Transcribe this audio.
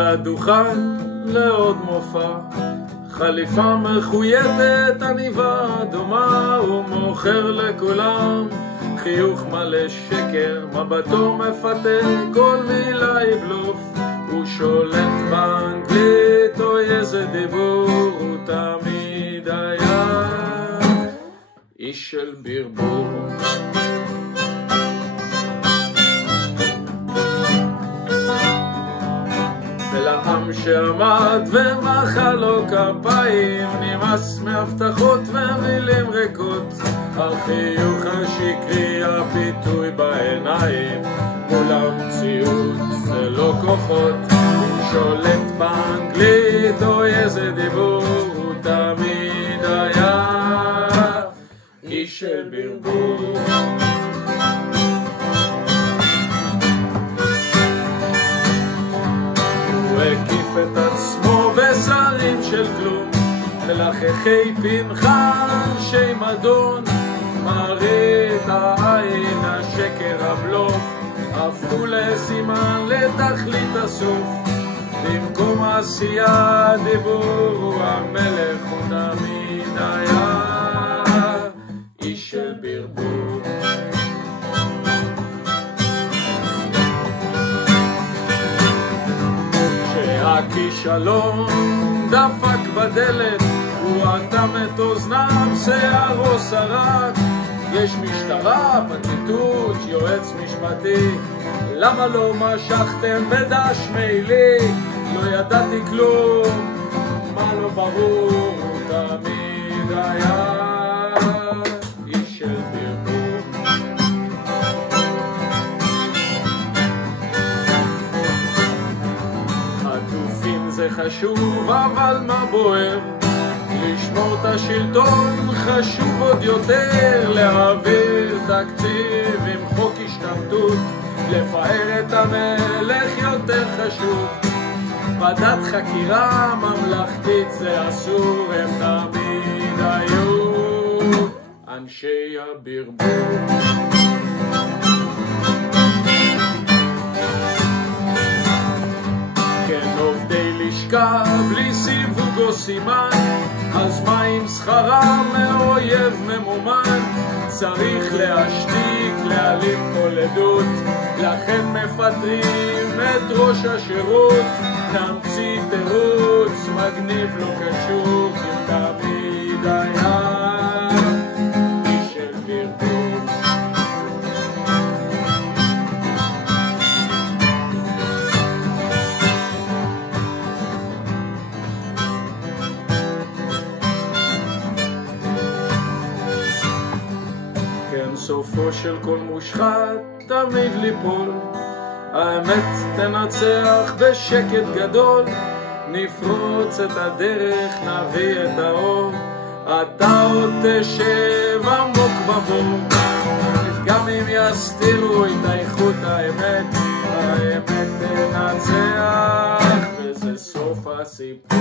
על הדוכן לעוד מופע, חליפה מחויטת עניבה דומה, הוא מוכר לכולם חיוך מלא שקר, מבטו מפתה כל מילה היא בלוף, הוא שולט באנגלית או איזה דיבור, הוא תמיד היה איש של ברבור. ולעם שעמד ומחא לו כפיים, נמאס מהבטחות ומילים ריקות, החיוך השקרי, הפיתוי בעיניים, מול המציאות זה לא כוחות, הוא שולט באנגלית או איזה דיבור, הוא תמיד היה איש של ברבור. הוא הקיף את עצמו בשרים של כלום, מלחכי פנחן שי מדון, מראית העין השקר הבלוף, הפכו לסימן לתכלית הסוף, במקום עשייה דיבור, הוא המלך, הוא תמיד היה איש של ברבור. כשהכישלון דפק בדלת, הוא אטם את אוזניו, שערו סרק, יש משטרה, פרקליטות, יועץ משפטי, למה לא משכתם בדש מיילי? לא ידעתי כלום, מה לא ברור, הוא תמיד היה איש של ברבור. חטופים זה חשוב, אבל מה בוער? לשמור את השלטון חשוב עוד יותר, להעביר תקציב עם חוק השתמטות, לפאר את המלך יותר חשוב, ועדת חקירה ממלכתית זה אסור, הם תמיד היו אנשי הברבור. כן, עובדי לשכה בלי סיווג או סימן, אז מה עם שכרם מאויב ממומן? צריך להשתיק, להעלים כל עדות, לכן מפטרים את ראש השירות, נמציא תירוץ מגניב לא קשור, כי תמיד היה איש של ברבור. סופו של כל מושחת תמיד ליפול, האמת תנצח בשקט גדול, נפרוץ את הדרך, נביא את האור, אתה עוד תשב עמוק בבור, גם אם יסתירו את איכות האמת, האמת תנצח וזה סוף הסיפור.